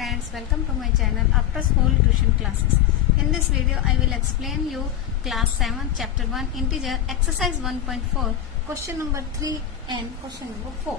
friends, welcome to my channel After School Tuition Classes. In this video I will explain you class 7 chapter 1 integer exercise 1.4 question number 3 and question number 4.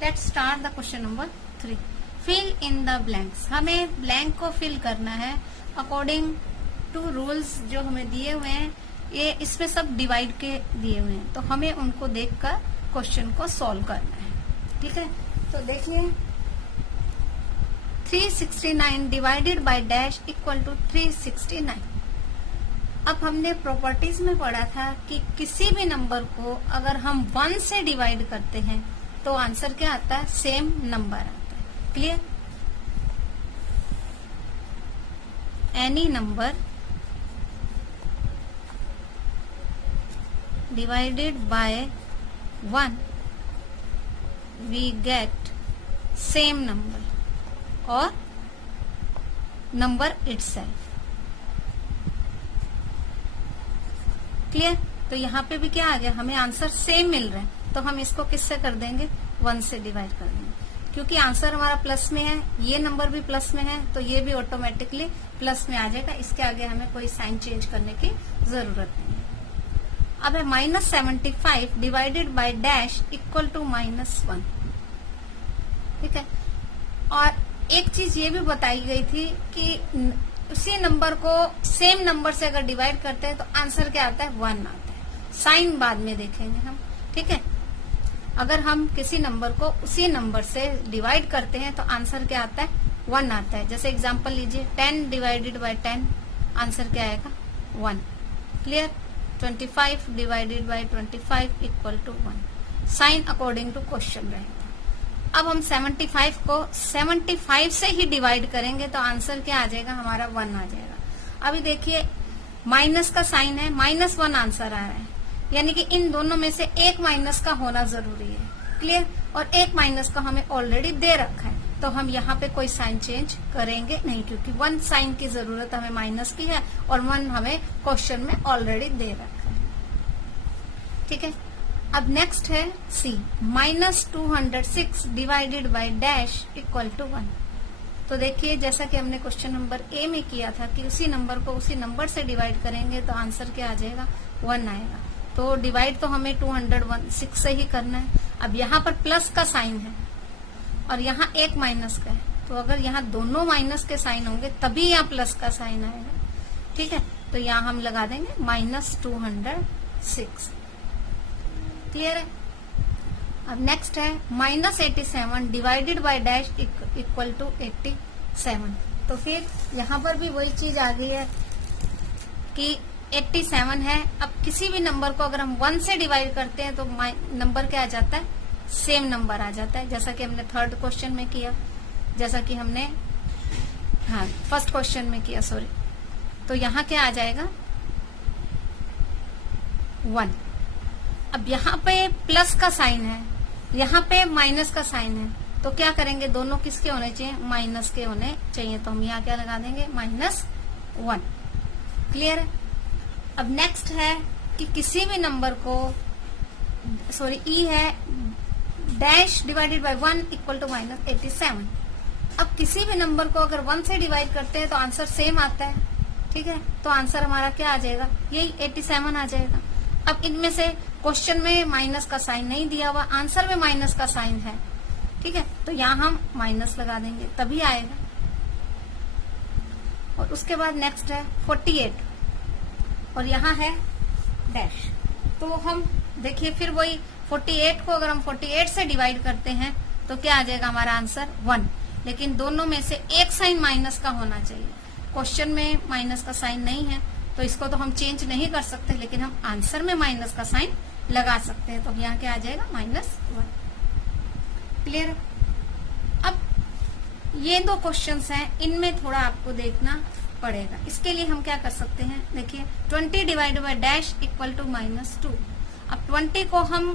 Let's start the question number 3. Fill in the blanks. हमें blank को fill करना है according to rules जो हमें दिए हुए हैं. ये इसमें सब divide के दिए हुए हैं, तो हमें उनको देखकर क्वेश्चन को सॉल्व करना है. ठीक है, तो देखिए 369 divided by dash equal to 369. अब हमने प्रॉपर्टीज में पढ़ा था कि किसी भी नंबर को अगर हम 1 से डिवाइड करते हैं तो आंसर क्या आता है, सेम नंबर आता है. Clear? Any number divided by 1 we get same number और नंबर इटसेल्फ. क्लियर? तो यहाँ पे भी क्या आ गया, हमें आंसर सेम मिल रहा है, तो हम इसको किससे कर देंगे, 1 से डिवाइड कर देंगे. क्योंकि आंसर हमारा प्लस में है, ये नंबर भी प्लस में है, तो ये भी ऑटोमेटिकली प्लस में आ जाएगा. इसके आगे हमें कोई साइन चेंज करने की जरूरत नहीं है. अब है -75 divided by dash equal to -1. ठीक है, और एक चीज ये भी बताई गई थी कि उसी नंबर को सेम नंबर से अगर डिवाइड करते हैं तो आंसर क्या आता है, 1 आता है. साइन बाद में देखेंगे हम. ठीक है, अगर हम किसी नंबर को उसी नंबर से डिवाइड करते हैं तो आंसर क्या आता है, 1 आता है. जैसे एग्जांपल लीजिए 10 डिवाइडेड बाय 10, आंसर क्या आएगा, 1. Clear? 25 divided by 25 equal to 1. Sign according to question रहेगा. अब हम 75 को 75 से ही डिवाइड करेंगे तो आंसर क्या आ जाएगा, हमारा 1 आ जाएगा. अभी देखिए माइनस का साइन है, -1 आंसर आ रहा है, यानी कि इन दोनों में से एक माइनस का होना जरूरी है. क्लियर? और एक माइनस का हमें ऑलरेडी दे रखा है, तो हम यहाँ पे कोई साइन चेंज करेंगे नहीं, क्योंकि 1 साइन की जरूरत हमें माइनस की है और 1 हमें क्वेश्चन में ऑलरेडी दे रखा है. ठीक है, अब नेक्स्ट है C, -206 divided by dash equal to 1. तो देखिए जैसा कि हमने क्वेश्चन नंबर ए में किया था कि उसी नंबर को उसी नंबर से डिवाइड करेंगे तो आंसर क्या आ जाएगा, 1 आएगा. तो डिवाइड तो हमें 206 से ही करना है. अब यहाँ पर प्लस का साइन है और यहाँ एक माइनस का है, तो अगर यहाँ दोनों माइनस के साइन होंगे तभी यहाँ प्लस का साइन आएगा. ठीक है, तो यहाँ हम लगा देंगे -206. क्लियर है? अब नेक्स्ट है -87 divided by dash equal to 87. तो फिर यहाँ पर भी वही चीज आ गई है कि 87 है. अब किसी भी नंबर को अगर हम 1 से डिवाइड करते हैं तो नंबर क्या आ जाता है, सेम नंबर आ जाता है. जैसा कि हमने थर्ड क्वेश्चन में किया, जैसा कि हमने फर्स्ट क्वेश्चन में किया, सॉरी. तो यहाँ क्या आ जाएगा, 1. अब यहाँ पे प्लस का साइन है, यहाँ पे माइनस का साइन है, तो क्या करेंगे, दोनों किसके होने चाहिए, माइनस के होने चाहिए. तो हम यहाँ क्या लगा देंगे, -1. क्लियर है? अब नेक्स्ट है कि किसी भी नंबर को, सॉरी ई है, dash divided by 1 equal to -87. अब किसी भी नंबर को अगर 1 से डिवाइड करते हैं तो आंसर सेम आता है. ठीक है, तो आंसर हमारा क्या आ जाएगा, यही 87 आ जाएगा. अब इनमें से क्वेश्चन में माइनस का साइन नहीं दिया हुआ, आंसर में माइनस का साइन है. ठीक है, तो यहाँ हम माइनस लगा देंगे तभी आएगा. और उसके बाद नेक्स्ट है 48 और यहाँ है डैश. तो हम देखिए फिर वही 48 को अगर हम 48 से डिवाइड करते हैं तो क्या आ जाएगा, हमारा आंसर 1. लेकिन दोनों में से एक साइन माइनस का होना चाहिए. क्वेश्चन में माइनस का साइन नहीं है तो इसको तो हम चेंज नहीं कर सकते, लेकिन हम आंसर में माइनस का साइन लगा सकते हैं. तो यहाँ क्या आ जाएगा, -1. क्लियर? अब ये 2 क्वेश्चंस हैं, इनमें थोड़ा आपको देखना पड़ेगा. इसके लिए हम क्या कर सकते हैं, देखिए 20 divided by dash equal to -2. अब 20 को हम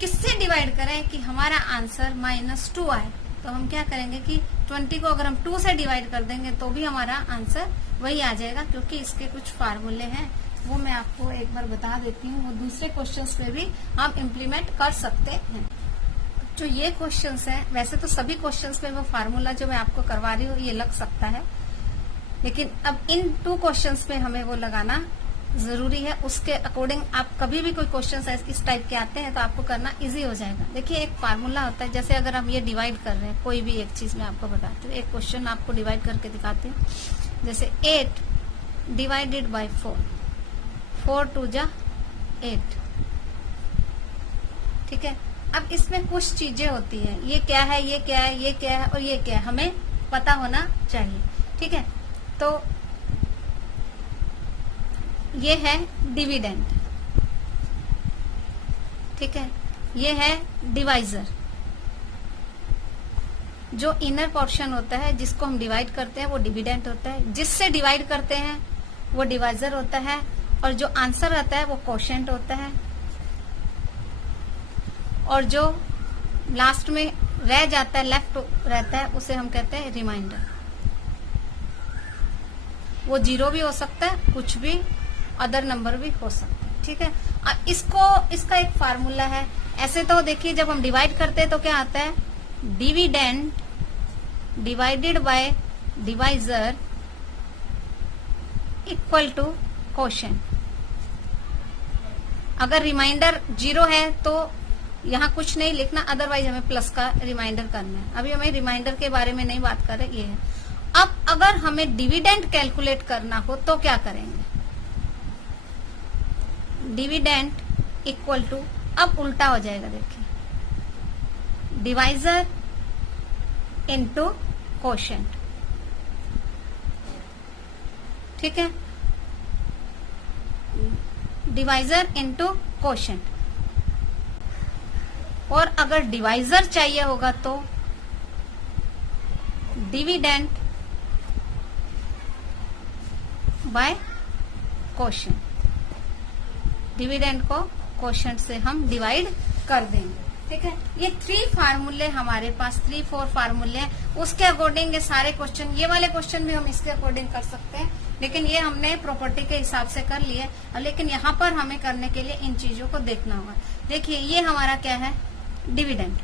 किससे डिवाइड करें कि हमारा आंसर -2 आए, तो हम क्या करेंगे कि 20 को अगर हम 2 से डिवाइड कर देंगे तो भी हमारा आंसर वही आ जाएगा, क्योंकि इसके कुछ फार्मूले हैं, वो मैं आपको एक बार बता देती हूँ. वो दूसरे क्वेश्चंस पे भी हम इम्प्लीमेंट कर सकते हैं. जो ये क्वेश्चंस हैं, वैसे तो सभी क्वेश्चंस में वो फार्मूला जो मैं आपको करवा रही हूँ ये लग सकता है, लेकिन अब इन 2 क्वेश्चंस पे हमें वो लगाना जरूरी है। उसके अकॉर्डिंग आप कभी भी कोई क्वेश्चन इस टाइप के आते हैं तो आपको करना इजी हो जाएगा। देखिए एक फार्मूला होता है, जैसे अगर हम ये डिवाइड कर रहे हैं, कोई भी एक चीज मैं आपको बताती हूँ, एक क्वेश्चन आपको डिवाइड करके दिखाती हूँ। जैसे 8 डिवाइडेड बाय 4, 4 2 जा 8, ठीक है। अब इसमें कुछ चीजें होती हैं, ये क्या है, ये क्या है, ये क्या है और ये क्या है, हमें पता होना चाहिए, ठीक है। तो ये है डिविडेंड, ठीक है, ये है डिवाइजर। जो इनर पोर्शन होता है जिसको हम डिवाइड करते हैं वो डिविडेंड होता है, जिससे डिवाइड करते हैं वो डिवाइजर होता है, और जो आंसर आता है वो कोशेंट होता है, और जो लास्ट में रह जाता है, लेफ्ट रहता है, उसे हम कहते हैं रिमाइंडर। वो 0 भी हो सकता है, कुछ भी अदर नंबर भी हो सकता है, ठीक है। अब इसका एक फार्मूला है। ऐसे तो देखिए जब हम डिवाइड करते हैं तो क्या आता है, dividend divided by divisor equal to quotient. अगर रिमाइंडर 0 है तो यहाँ कुछ नहीं लिखना, अदरवाइज हमें प्लस का रिमाइंडर करना है। अभी हमें रिमाइंडर के बारे में नहीं बात कर रहे, ये है। अब अगर हमें डिविडेंड कैलकुलेट करना हो तो क्या करेंगे, डिविडेंड इक्वल टू, अब उल्टा हो जाएगा, देखिए, डिवाइजर इनटू कोशेंट, ठीक है, डिवाइजर इनटू कोशेंट। और अगर डिवाइजर चाहिए होगा तो डिविडेंड बाय कोशेंट, डिविडेंड को कोशेंट से हम डिवाइड कर देंगे, ठीक है। ये 3 फार्मूले हमारे पास, 3-4 फार्मूले हैं। उसके अकॉर्डिंग ये सारे क्वेश्चन, ये वाले क्वेश्चन भी हम इसके अकॉर्डिंग कर सकते हैं, लेकिन ये हमने प्रॉपर्टी के हिसाब से कर लिए। लेकिन यहाँ पर हमें करने के लिए इन चीजों को देखना होगा। देखिए ये हमारा क्या है, डिविडेंड,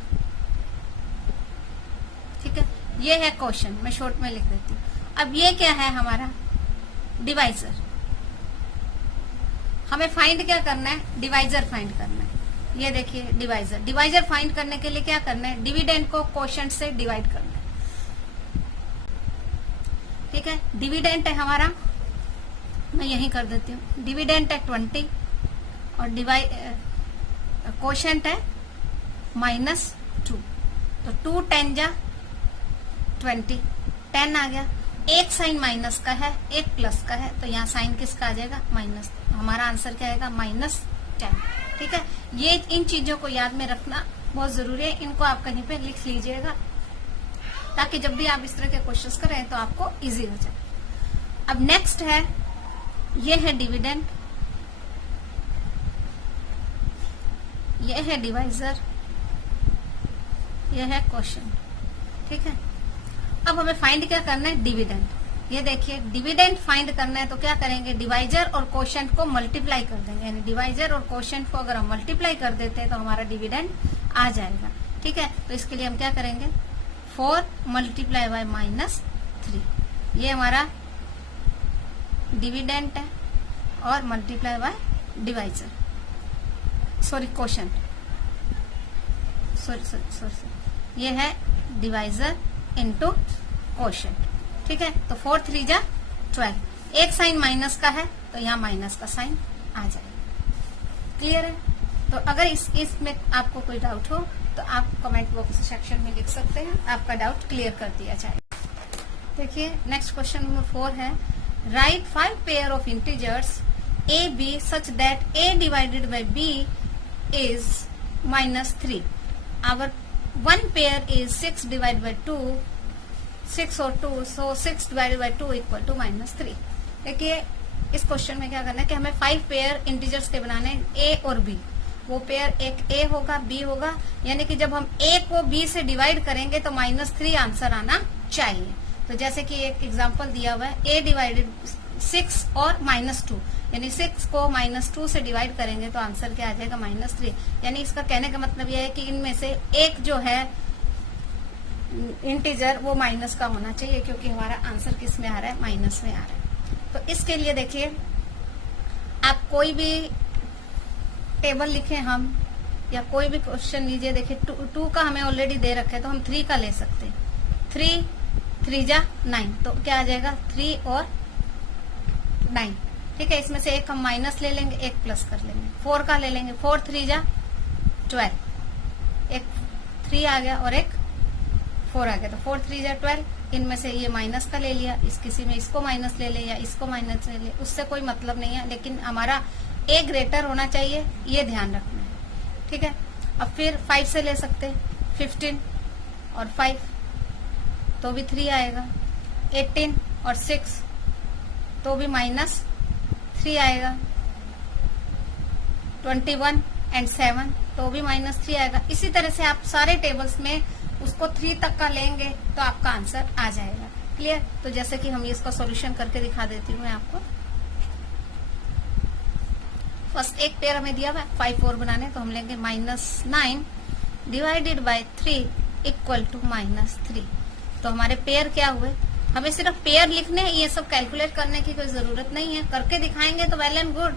ठीक है, ये है क्वेश्चन, मैं शॉर्ट में लिख देती हूँ। अब ये क्या है हमारा डिवाइजर। हमें फाइंड क्या करना है, डिवाइजर फाइंड करना है। ये देखिए डिवाइजर, डिवाइजर फाइंड करने के लिए क्या करना है, डिविडेंड को कोशेंट से डिवाइड करना है, ठीक है। डिविडेंड है हमारा, मैं यही कर देती हूँ, डिविडेंड है 20 और कोशेंट है -2, तो 2 10 जा 20, 10 आ गया। एक साइन माइनस का है, एक प्लस का है, तो यहाँ साइन किसका आ जाएगा, माइनस। हमारा आंसर क्या आएगा, -10, ठीक है। ये इन चीजों को याद में रखना बहुत जरूरी है, इनको आप kहीं पे लिख लीजिएगा ताकि जब भी आप इस तरह के क्वेश्चंस करें तो आपको इजी हो जाए। अब नेक्स्ट है, ये है डिविडेंड, ये है डिवाइजर, ये है क्वोशिएंट, ठीक है। अब हमें फाइंड क्या करना है, डिविडेंड। ये देखिए डिविडेंड फाइंड करना है तो क्या करेंगे, डिवाइजर और क्वोशिएंट को मल्टीप्लाई कर देंगे, यानी डिवाइजर और क्वोशिएंट को अगर हम मल्टीप्लाई कर देते हैं तो हमारा डिविडेंड आ जाएगा, ठीक है। तो इसके लिए हम क्या करेंगे, 4 मल्टीप्लाई बाय -3, ये हमारा डिविडेंड है, और multiply by divisor, sorry quotient, sorry, ये है डिवाइजर इनटू क्वोशिएंट, ठीक है। तो 4 3 जा 12, एक साइन माइनस का है तो यहाँ माइनस का साइन आ जाएगा, क्लियर है। तो अगर इसमें आपको कोई डाउट हो तो आप कमेंट बॉक्स सेक्शन में लिख सकते हैं, आपका डाउट क्लियर कर दिया जाएगा। देखिए नेक्स्ट क्वेश्चन नंबर 4 है, right 5 pair of integers a b such that a divided by b is -3. Our one pair is 6 divided by 2, 6 और 2, so 6 divided by 2 equal to -3. देखिए इस क्वेश्चन में क्या करना है कि हमें 5 पेयर इंटीजर्स के बनाने हैं, a और b। वो पेयर एक a होगा, b होगा, यानी कि जब हम a को b से डिवाइड करेंगे तो -3 आंसर आना चाहिए। तो जैसे कि एक एग्जांपल दिया हुआ है, a डिवाइडेड 6 और -2, यानी 6 को -2 से डिवाइड करेंगे तो आंसर क्या आ जाएगा -3। यानी इसका कहने का मतलब यह है कि इनमें से एक जो है इंटीजर वो माइनस का होना चाहिए, क्योंकि हमारा आंसर किस में आ रहा है, माइनस में आ रहा है। तो इसके लिए देखिए आप कोई भी टेबल लिखे हम या कोई भी क्वेश्चन लीजिए, देखिए 2 का हमें ऑलरेडी दे रखा है तो हम 3 का ले सकते हैं। 3 जा 9, तो क्या आ जाएगा 3 और 9। ठीक है, इसमें से एक हम माइनस ले लेंगे, एक प्लस कर लेंगे। 4 का ले लेंगे, 4 3 जा 12, एक 3 आ गया और एक 4 आ गया, तो 4 3 जा 12। इनमें से ये माइनस का ले लिया, किसी में इसको माइनस ले ले या इसको माइनस ले ले, उससे कोई मतलब नहीं है, लेकिन हमारा ए ग्रेटर होना चाहिए, ये ध्यान रखना है। ठीक है, अब फिर 5 से ले सकते हैं, 15 और 5 तो भी 3 आएगा। 18 और 6 तो भी -3 आएगा। 21 एंड 7 तो भी -3 आएगा। इसी तरह से आप सारे टेबल्स में उसको 3 तक का लेंगे तो आपका आंसर आ जाएगा। क्लियर? तो जैसे कि हम इसका सॉल्यूशन करके दिखा देती हूँ मैं आपको। फर्स्ट एक पेयर हमें दिया हुआ है 5 और बनाने, तो हम लेंगे -9 डिवाइडेड बाय 3 इक्वल टू -3। तो हमारे पेयर क्या हुए, हमें सिर्फ पेयर लिखने हैं, ये सब कैलकुलेट करने की कोई जरूरत नहीं है। करके दिखाएंगे तो वेल एंड गुड,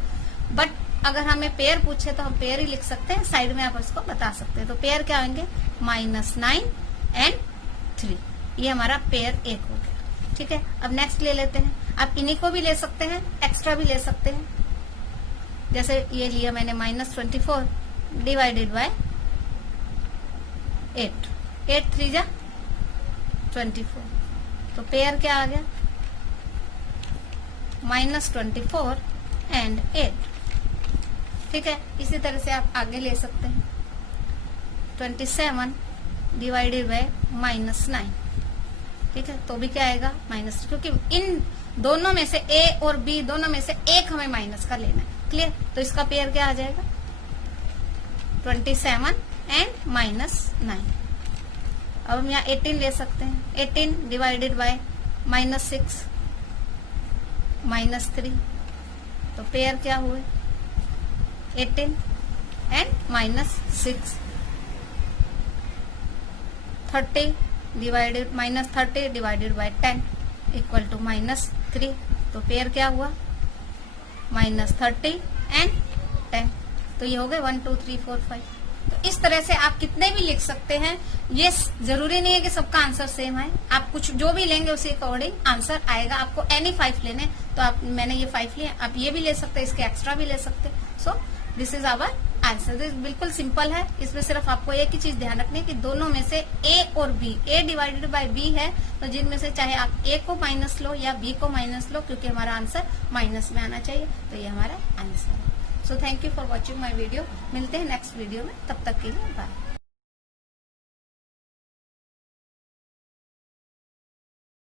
बट अगर हमें पेयर पूछे तो हम पेयर ही लिख सकते हैं, साइड में आप इसको बता सकते हैं। तो पेयर क्या होंगे, -9 एंड 3, ये हमारा पेयर 1 हो गया। ठीक है, अब नेक्स्ट ले लेते हैं। आप इन्हीं को भी ले सकते हैं, एक्स्ट्रा भी ले सकते हैं। जैसे ये लिया मैंने -24 डिवाइडेड बाय 8, 8 3 जा 24, तो पेयर क्या आ गया, -24 एंड 8। ठीक है, इसी तरह से आप आगे ले सकते हैं 27 डिवाइडेड बाय -9। ठीक है, तो भी क्या आएगा माइनस, क्योंकि इन दोनों में से ए और बी दोनों में से एक हमें माइनस का लेना है। क्लियर? तो इसका पेयर क्या आ जाएगा, 27 एंड -9। अब हम यहाँ 18 ले सकते हैं, 18 डिवाइडेड बाय -6 -3, तो पेयर क्या हुए 18 and -6। 30 divided -30 divided by 10 equal to -3, तो पेयर क्या हुआ -30 एंड 10। तो ये हो गए 1 2 3 4 5। तो इस तरह से आप कितने भी लिख सकते हैं, ये जरूरी नहीं है कि सबका आंसर सेम है। आप कुछ जो भी लेंगे उसी अकॉर्डिंग आंसर आएगा। आपको एनी 5 लेने, तो आप मैंने ये 5 लिए, आप ये भी ले सकते हैं, इसके एक्स्ट्रा भी ले सकते हैं। So this is our answer. This बिल्कुल सिंपल है। इसमें सिर्फ आपको एक ही चीज ध्यान रखनी है कि दोनों में से ए और B, A divided by B है, तो जिनमें से चाहे आप ए को माइनस लो या बी को माइनस लो, क्योंकि हमारा आंसर माइनस में आना चाहिए। तो ये हमारा आंसर है। So thank you for watching my video. मिलते हैं नेक्स्ट वीडियो में, तब तक के लिए बाय।